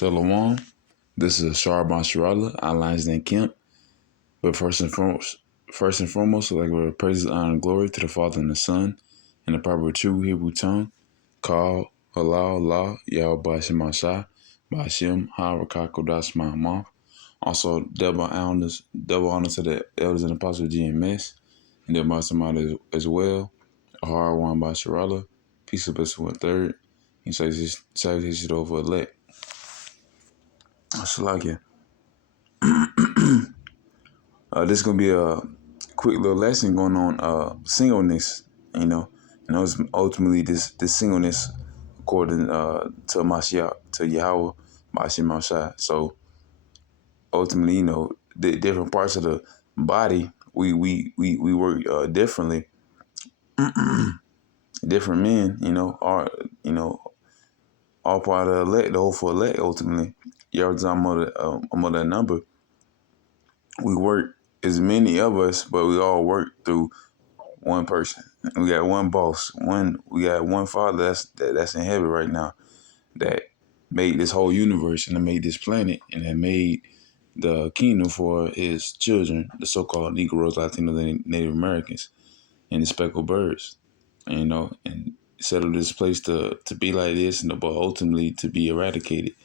Shalom. This is Sharban Sharala, outlines in Kemp. But first and foremost, I'd like to praise, honor, and glory to the Father and the Son, in the proper true Hebrew tongue, called Halal La Yahawah Ba'ashem Shai, Ba'ashem HaRakakodas Ma'amah. Also, double honor to the elders and apostles of GMS, and their mastermind as well. Yahawah Ba'asharala, peace of blessing one third, and salutations over elect. Shalakia. This is gonna be a quick little lesson going on singleness, and it's ultimately this singleness according to Mashiach, to Yahawah, Ba'ashem Shai. So ultimately, the different parts of the body we work differently. Different men, are all part of the elect, the whole for elect. Ultimately, Yahweh I'm that number. We work as many of us, but we all work through one person. We got one boss. We got one Father that's in heaven right now that made this whole universe and that made this planet and that made the kingdom for his children, the so-called Negroes, Latinos, and Native Americans, and the speckled birds. And settled this place to be like this, but ultimately to be eradicated.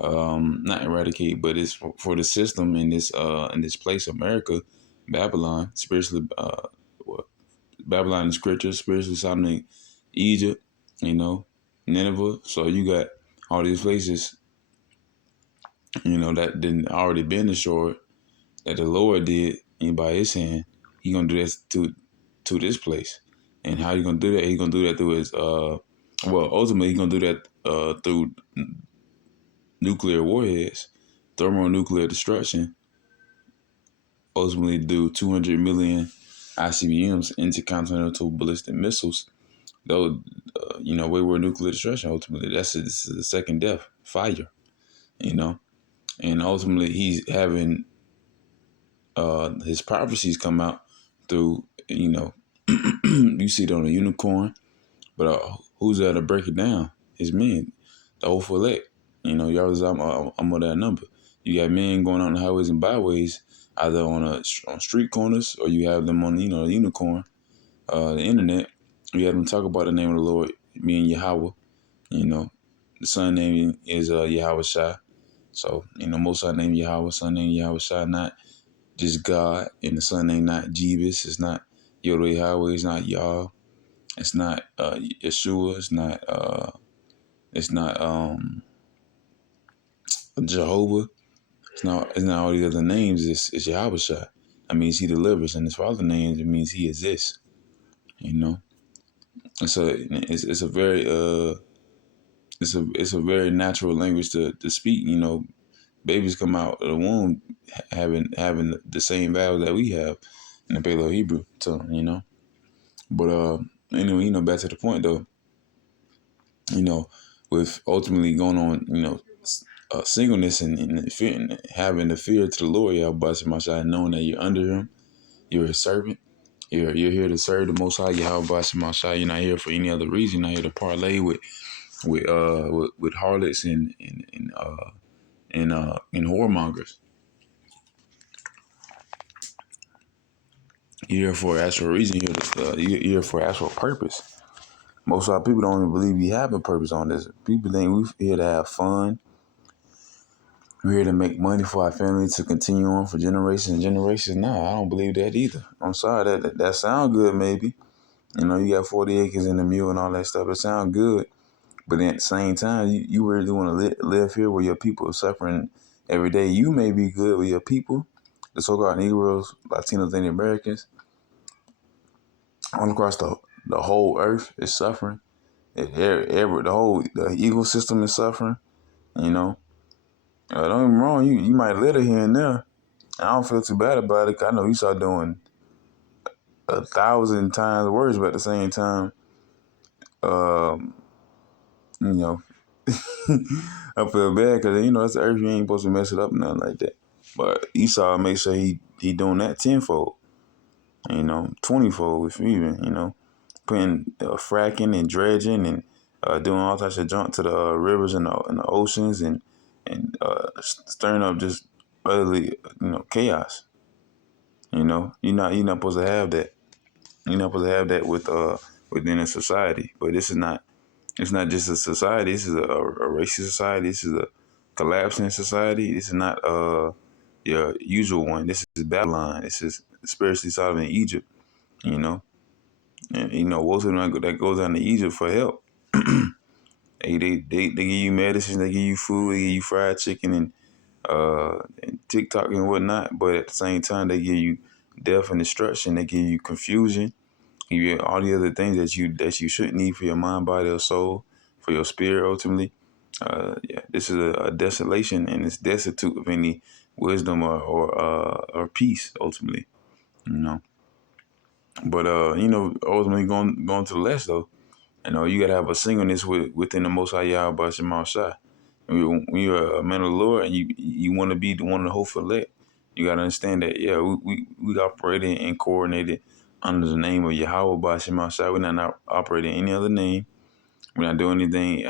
Not eradicated, but it's for the system in this place, America, Babylon, spiritually. Babylon in scripture, spiritually sounding Egypt, Nineveh. So you got all these places, that didn't already been destroyed, that the Lord did, and by his hand, he gonna do that to this place. And how you gonna do that? He gonna do that through his ultimately he gonna do that through nuclear warheads, thermonuclear destruction, ultimately do 200 million ICBMs, intercontinental ballistic missiles. Though, wayward nuclear destruction, ultimately, this is the second death, fire, and ultimately he's having his prophecies come out through, you see it on a unicorn, but who's there to break it down? His men, the whole elect, y'all was I'm on that number. You got men going on the highways and byways, either on street corners or you have them on, the unicorn, the internet. You have them talk about the name of the Lord, being Yahawah. The son name is Yahawah Shai. So, most High name Yahawah, son name Yahawah Shai, not just God, and the son name not Jeebus, it's not Yodo Yahweh, it's not Yah, it's not Yeshua, it's not Jehovah, it's not all these other names, it's Yahawah Shai. That means he delivers, and his father name, it means he exists, So it's a very it's a very natural language to speak. Babies come out of the womb having the same vowels that we have in the Paleo Hebrew tongue. But anyway, back to the point though. With ultimately going on, singleness and fear, and having the fear to the Lord, Yahweh, knowing that you're under Him, you're a servant. You're here to serve the Most High, Yahweh. You're not here for any other reason. You're not here to parlay with harlots and whoremongers. You're here for an actual reason. You're here for an actual purpose. Most of our people don't even believe we have a purpose on this. People think we're here to have fun. We're here to make money for our family to continue on for generations and generations. No, I don't believe that either. I'm sorry, that sounds good maybe. You got 40 acres and a mule and all that stuff. It sounds good. But at the same time, you really want to live here where your people are suffering every day. You may be good with your people, the so-called Negroes, Latinos, and Americans, all across the whole earth is suffering. The ecosystem is suffering. Don't get me wrong. You might litter here and there. I don't feel too bad about it. 'Cause I know you start doing 1,000 times worse, but at the same time, you know, I feel bad because it's the earth. You ain't supposed to mess it up, nothing like that. But Esau make sure he doing that tenfold, 20-fold if even, putting fracking and dredging and doing all types of junk to the rivers and the oceans and and stirring up just utterly, chaos. You're not supposed to have that. You're not supposed to have that within a society. But this is not. It's not just a society. This is a racist society. This is a collapsing society. This is not your usual one. This is Babylon. This is spiritually solving Egypt. You know, and most of them that goes down to Egypt for help. They give you medicine. They give you food. They give you fried chicken and TikTok and whatnot. But at the same time, they give you death and destruction. They give you confusion. Give you all the other things that you shouldn't need for your mind, body, or soul, for your spirit ultimately. Yeah, this is a desolation, and it's destitute of any wisdom or peace ultimately. You know, but ultimately going to the less though. You gotta have a singleness within the Most High Yahawah Shema Shai. When you're a man of the Lord and you want to be the one to hope for elect, you gotta understand that yeah, we operating and coordinated under the name of Yahawah Shema Shai. We're not operating any other name. We're not doing anything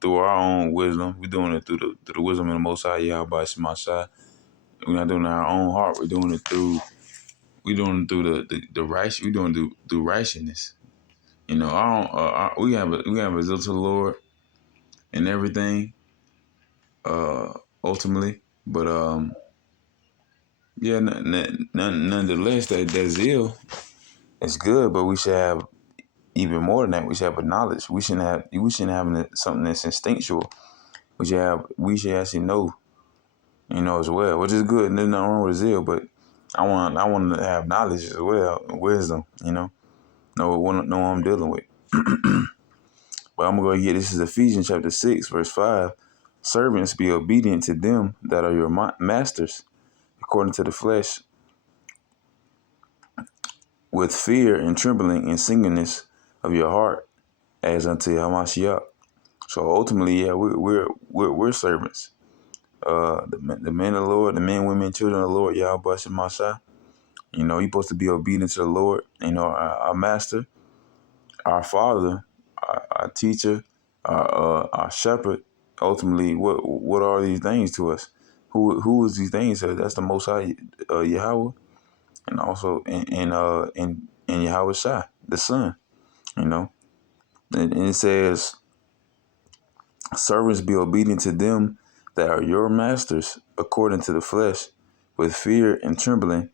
through our own wisdom. We're doing it through the wisdom of the Most High Yahawah Shema Shai. We're not doing it our own heart. We're doing it through the right. We're doing it through righteousness. We have a zeal to the Lord and everything, uh, ultimately. But yeah, nonetheless, that zeal is good. But we should have even more than that. We should have a knowledge. We shouldn't have something that's instinctual. We should actually know, as well, which is good. There's nothing wrong with zeal, but I want to have knowledge as well, wisdom. Know what I'm dealing with. But I'm gonna go get this is Ephesians chapter 6, verse 5. Servants, be obedient to them that are your masters, according to the flesh, with fear and trembling and singleness of your heart, as unto Hamashiach. So ultimately, yeah, we're servants. The men of the Lord, the men, women, children of the Lord, Yahweh Shema Shai. You're supposed to be obedient to the Lord. Our master, our father, our teacher, our shepherd. Ultimately, what are these things to us? Who is these things? That's the Most High Yahweh, and also in Yahweh Shai, the Son. You know, and it says, "Servants, be obedient to them that are your masters, according to the flesh, with fear and trembling,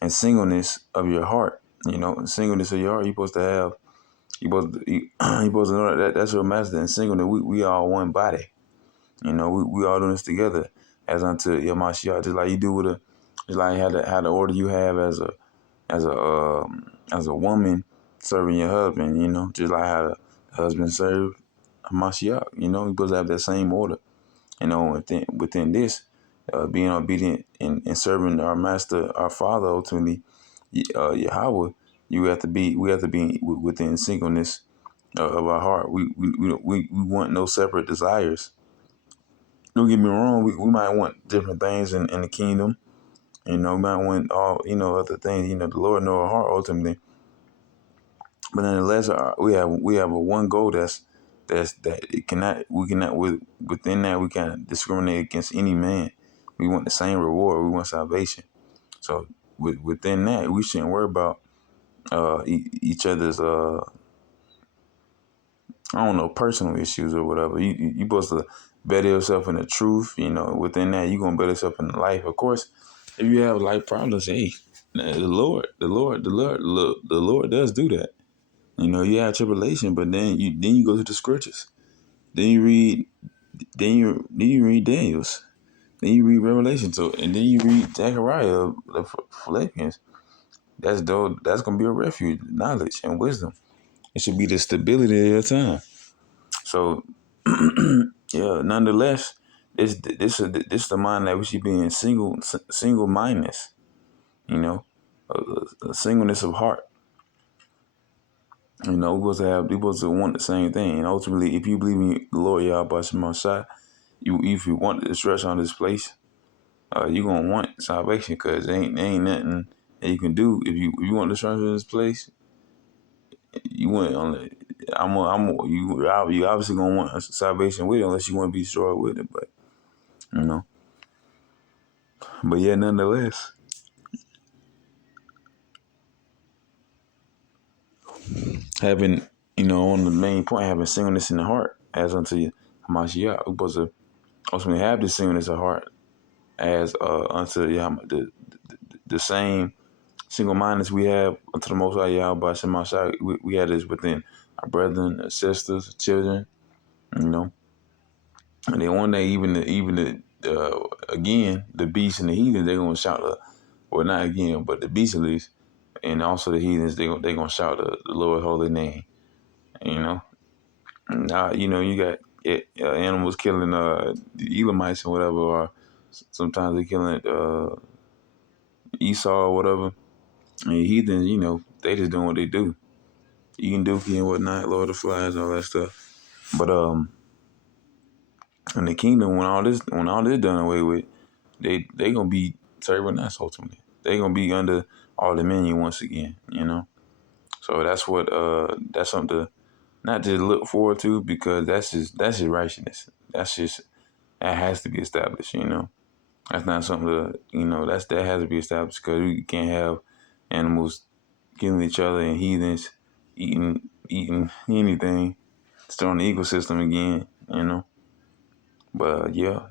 and singleness of your heart." Singleness of your heart. You're supposed to have. You supposed to know that's your master and singleness. We all one body. We all doing this together as unto Yamashiach, just like you do just like how the order you have as a woman serving your husband. Just like how the husband served Hamashiach. You're supposed to have that same order. Within this, being obedient and serving our master, our Father, ultimately, Yahweh. We have to be within singleness of our heart. We want no separate desires. Don't get me wrong. We might want different things in the kingdom. We might want all other things. The Lord know our heart ultimately. But nonetheless, we have a one goal that within that we cannot discriminate against any man. We want the same reward. We want salvation. So within that, we shouldn't worry about each other's I don't know, personal issues or whatever. You supposed to better yourself in the truth. Within that, you gonna better yourself in life. Of course, if you have life problems, hey, the Lord does do that. You have tribulation, but then you go to the scriptures. Then you read, then you read Daniel's. Then you read Revelation, and then you read Zechariah, the Philippians. That's gonna be a refuge, knowledge and wisdom. It should be the stability of your time. So, yeah. Nonetheless, this the mind that we should be in single mindedness. A singleness of heart. We supposed to want the same thing. And ultimately, if you believe in the Lord Yahweh Shema Shai, if you want the destruction on this place, you're gonna want salvation, because there ain't nothing that you can do if you want the destruction of this place. You want only. You obviously gonna want salvation with it, unless you want to be destroyed with it. But you know. But yeah, nonetheless, having, on the main point, having singleness in the heart as unto Hamashiach, we're supposed to ultimately have this singleness of heart as unto the same single mindedness we have unto the Most High Yahawah Shemashah. We have this within our brethren, our sisters, children, you know. And then one day, again, the beasts and the heathens, they're gonna shout well, not again, but the beasts at least, and also the heathens, they gonna shout the Lord holy name, you know. Now, you got animals killing the Elamites or whatever, or sometimes they killing Esau or whatever. And heathens, they just doing what they do, eating dookie and whatnot, Lord of the Flies, all that stuff. But in the kingdom, when all this done away with, they gonna be serving us ultimately. They gonna be under our dominion once again, So that's something to not just look forward to, because that's just righteousness. That has to be established, That's not something that has to be established, because we can't have animals killing each other and heathens eating anything, destroying the ecosystem again. But yeah.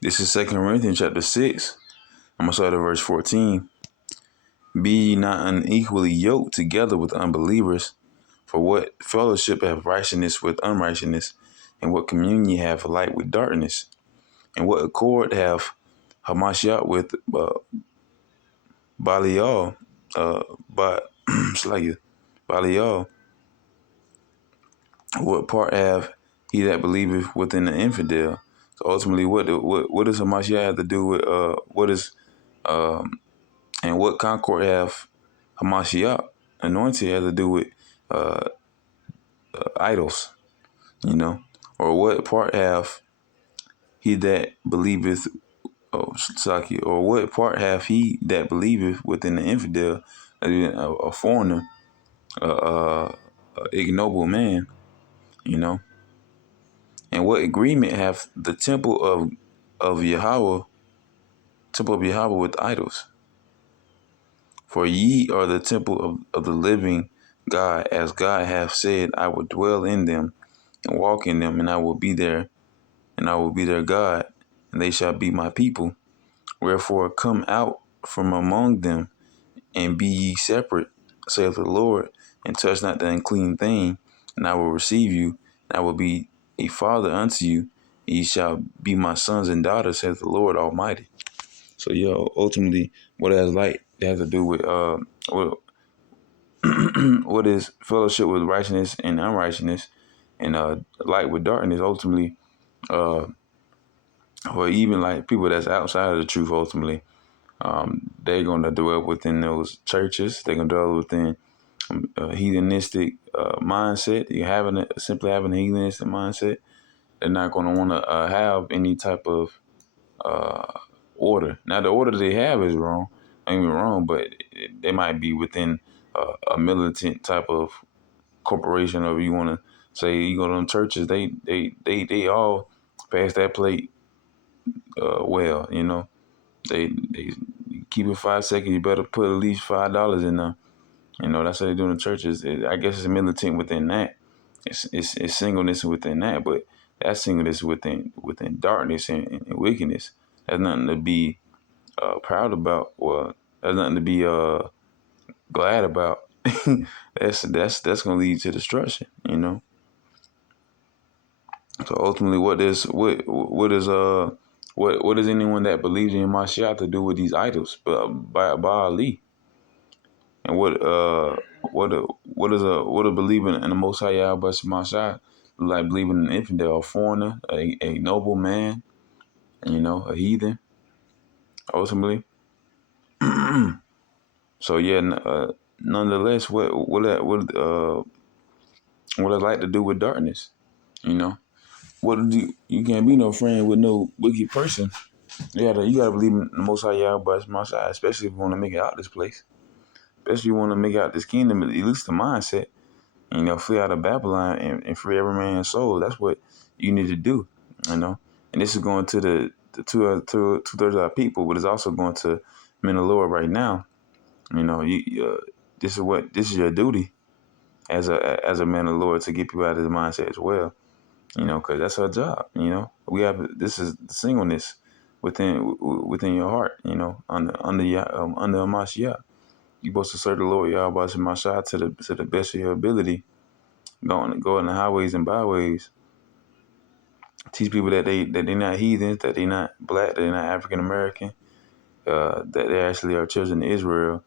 This is 2 Corinthians chapter 6. I'm gonna start at verse 14. Be ye not unequally yoked together with unbelievers. For what fellowship have righteousness with unrighteousness? And what communion have light with darkness? And what accord have Hamashiach with Balial? But Balial. What part have he that believeth within the infidel? So ultimately, what does Hamashiach have to do with what is and what concord have Hamashiach anointed have to do with uh, idols? Or what part have he that believeth? Oh, Saki. Or what part have he that believeth within the infidel, a foreigner, a ignoble man? You know. And what agreement have the of Yahawah, temple of Yahawah with idols? For ye are the temple of the living God, as God hath said, I will dwell in them and walk in them, and I will be their God, and they shall be my people. Wherefore come out from among them, and be ye separate, saith the Lord, and touch not the unclean thing, and I will receive you, and I will be a father unto you, and ye shall be my sons and daughters, saith the Lord Almighty. So ultimately, what has light has to do with what what is fellowship with righteousness and unrighteousness, and light with darkness. Ultimately, uh, or even like people that's outside of the truth. Ultimately, they're gonna dwell within those churches. They're gonna dwell within a heathenistic mindset. You simply having a heathenistic mindset. They're not gonna want to have any type of uh, order. Now, the order they have is wrong. I ain't even wrong, but they might be within a militant type of corporation, or you want to say you go to them churches, they all pass that plate well, they keep it 5 seconds. You better put at least $5 in there. That's how they do in the churches. I guess it's militant within that. It's singleness within that, but that singleness within darkness and wickedness. Has nothing to be proud about. Well, there's nothing to be glad about. That's gonna lead to destruction. So ultimately, what does anyone that believes in Mashiach to do with these idols? But by Ali, and what a believing in the Most High Yahweh Mashiach, like believing in an infidel, a foreigner, a noble man, a heathen. Ultimately, so yeah. Nonetheless, what I like to do with darkness, you know. You can't be no friend with no wicked person. You gotta believe in the Most High Yahweh Mashiach, especially if you want to make it out this place. Especially if you want to make out this kingdom, at least the mindset. Flee out of Babylon and free every man's soul. That's what you need to do, you know. And this is going to the two-thirds of our people, but it's also going to men of the Lord right now. This is your duty as a man of the Lord to get people out of the mindset as well. Because that's our job. We have this is singleness within your heart. Under Amashiach. You're supposed to serve the Lord Yahawah Shemashah to the best of your ability. Go in the highways and byways. Teach people that they're not heathens, that they're not black, that they're not African American, that they actually are children of Israel,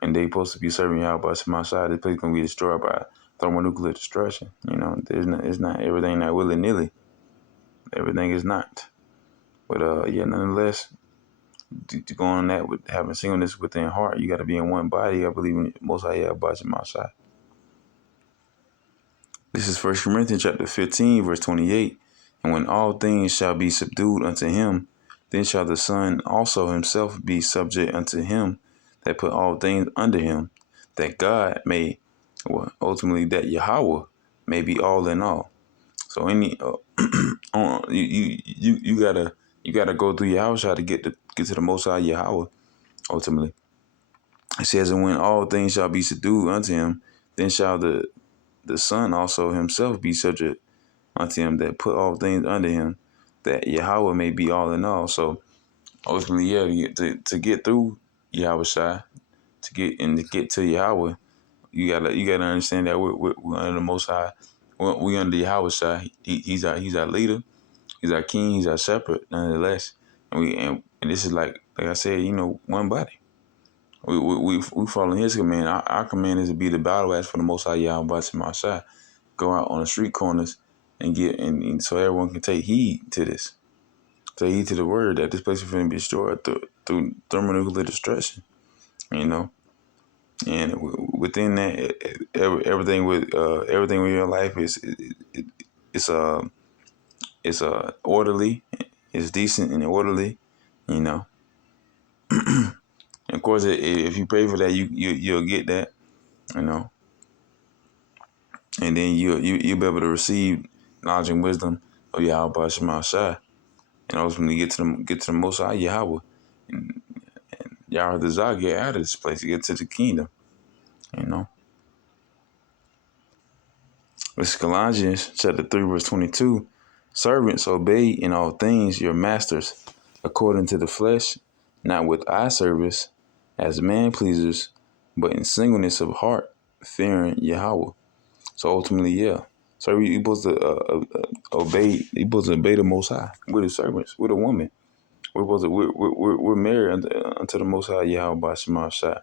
and they supposed to be serving Yahawah Shemashah. This place gonna be destroyed by thermonuclear destruction. It's not everything not willy nilly. Everything is not. But nonetheless, to go on that with having singleness within heart, you got to be in one body. I believe in Most High Yahawah Shemashah. This is 1 Corinthians chapter 15, verse 28. And when all things shall be subdued unto him, then shall the Son also himself be subject unto him that put all things under him, that God may, ultimately that Yahawah may be all in all. So you gotta go through Yahawah to get to the Most High Yahawah. Ultimately, it says, and when all things shall be subdued unto him, then shall the Son also himself be subject unto him that put all things under him, that Yahawah may be all in all. So ultimately, to get through Yahawah, to get to Yahawah, you gotta understand that we're under the Most High. We under Yahawah. He's our leader. He's our king. He's our shepherd. Nonetheless, and this is like I said, one body. We following his command. Our command is to be the battle axe for the Most High Yahawah Shemashah. Go out on the street corners and get and so everyone can take heed to this. Take heed to the word that this place is going to be destroyed through thermonuclear destruction. And within that, everything with your life is orderly, it's decent and orderly. And of course, if you pray for that, you'll get that. And then you'll be able to receive knowledge and wisdom of Yahawah Shemashah, and ultimately get to the Most High Yahawah, and Yahweh the Zah get out of this place, get to the kingdom. With Colossians chapter 3 verse 22, servants, obey in all things your masters according to the flesh, not with eye service as man pleasers, but in singleness of heart, fearing Yahawah. So ultimately, so you're supposed to obey. You're supposed to obey the Most High. We're the servants. We're the woman. We're married unto the Most High Yahawah Shemashah.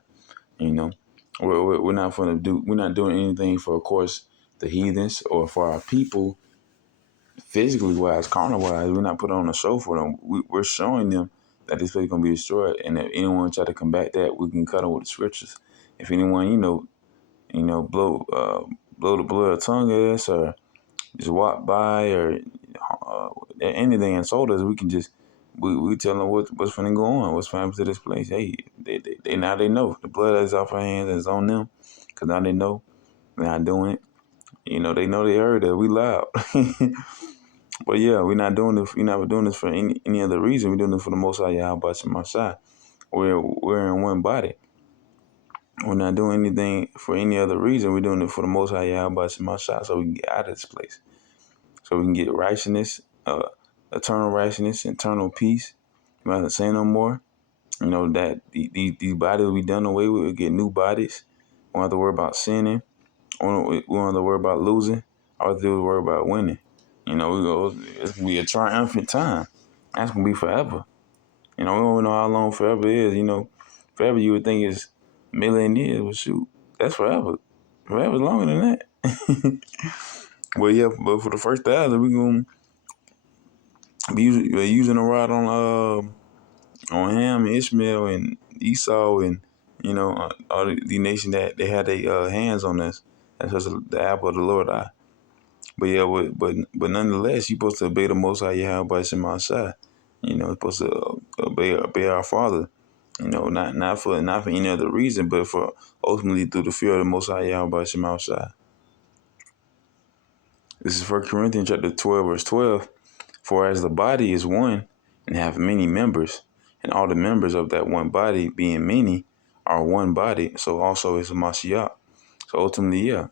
We're not going to do. We're not doing anything for, of course, the heathens or for our people, physically wise, carnal wise. We're not putting on a show for them. We're showing them that this place is going to be destroyed, and if anyone try to combat that, we can cut them with the scriptures. If anyone, blow the blood tongue at us, or just walk by, or anything insult us, we can just we tell them what's finna go on, what's finna to this place. Hey, they now they know the blood is off our hands and it's on them, because now they know they're not doing it. They know they heard that we loud. But we're not doing this. We're not doing this for any other reason. We're doing this for the Most High Yahawah Shemashah. We're in one body. We're not doing anything for any other reason. We're doing it for the Most High Yahawah Shemashah, so we can get out of this place, so we can get righteousness, eternal righteousness, eternal peace. We don't have to say no more. That these bodies will be done away with. We'll get new bodies. We don't have to worry about sinning. We don't have to worry about losing. All we have to do is worry about winning. It's going to be a triumphant time. That's going to be forever. We don't know how long forever is. Forever you would think is a million years. Well, shoot, that's forever. Forever's longer than that. But for the first 1,000, we're going to be using a rod on Ham and Ishmael and Esau and, all the nation that they had their hands on us. That's just the apple of the Lord's eye. But nonetheless, you're supposed to obey the Most High Yahawah Shemashah. You're supposed to obey our Father. Not for any other reason, but for ultimately through the fear of the Most High Yahawah Shemashah. This is 1 Corinthians chapter 12, verse 12. For as the body is one and have many members, and all the members of that one body, being many, are one body, so also is Mashiach. So ultimately, yeah,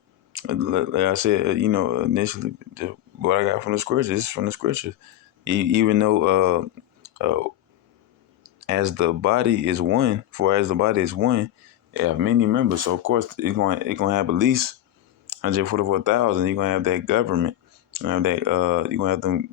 like I said, initially, what I got from the scriptures is from the scriptures. Even though, as the body is one, for as the body is one, it have many members. So of course, it's gonna have at least 144,000. You're gonna have that government. You're gonna have that. You're gonna have them.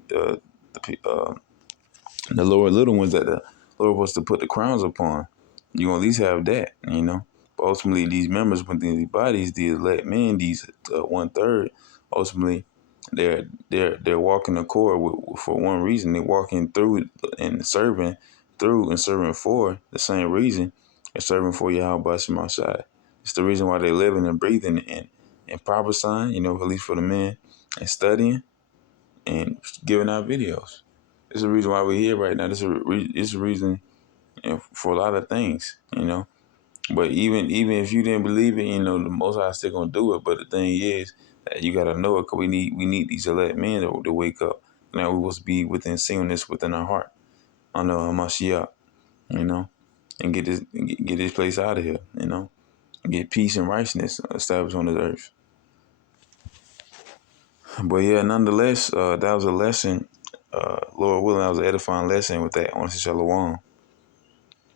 The lower little ones that the Lord was to put the crowns upon. You gonna at least have that, you know. But ultimately, these members within these bodies, these elect men, these 1/3, ultimately, they're walking the core for one reason. They're walking through and serving through and serving for the same reason. They're serving for Yahawah Shemashai. It's the reason why they're living and breathing and prophesying, at least for the men, and studying and giving out videos. It's the reason why we're here right now. It's a reason, for a lot of things. But even if you didn't believe it, the Most High still gonna do it. But the thing is that you gotta know it, because we need these elect men to wake up. Now we must be within singleness within our heart. I know Hamashiach, and get this place out of here. Get peace and righteousness established on this earth. But yeah, nonetheless, that was a lesson. Lord willing, that was an edifying lesson with that. I want to say shalom.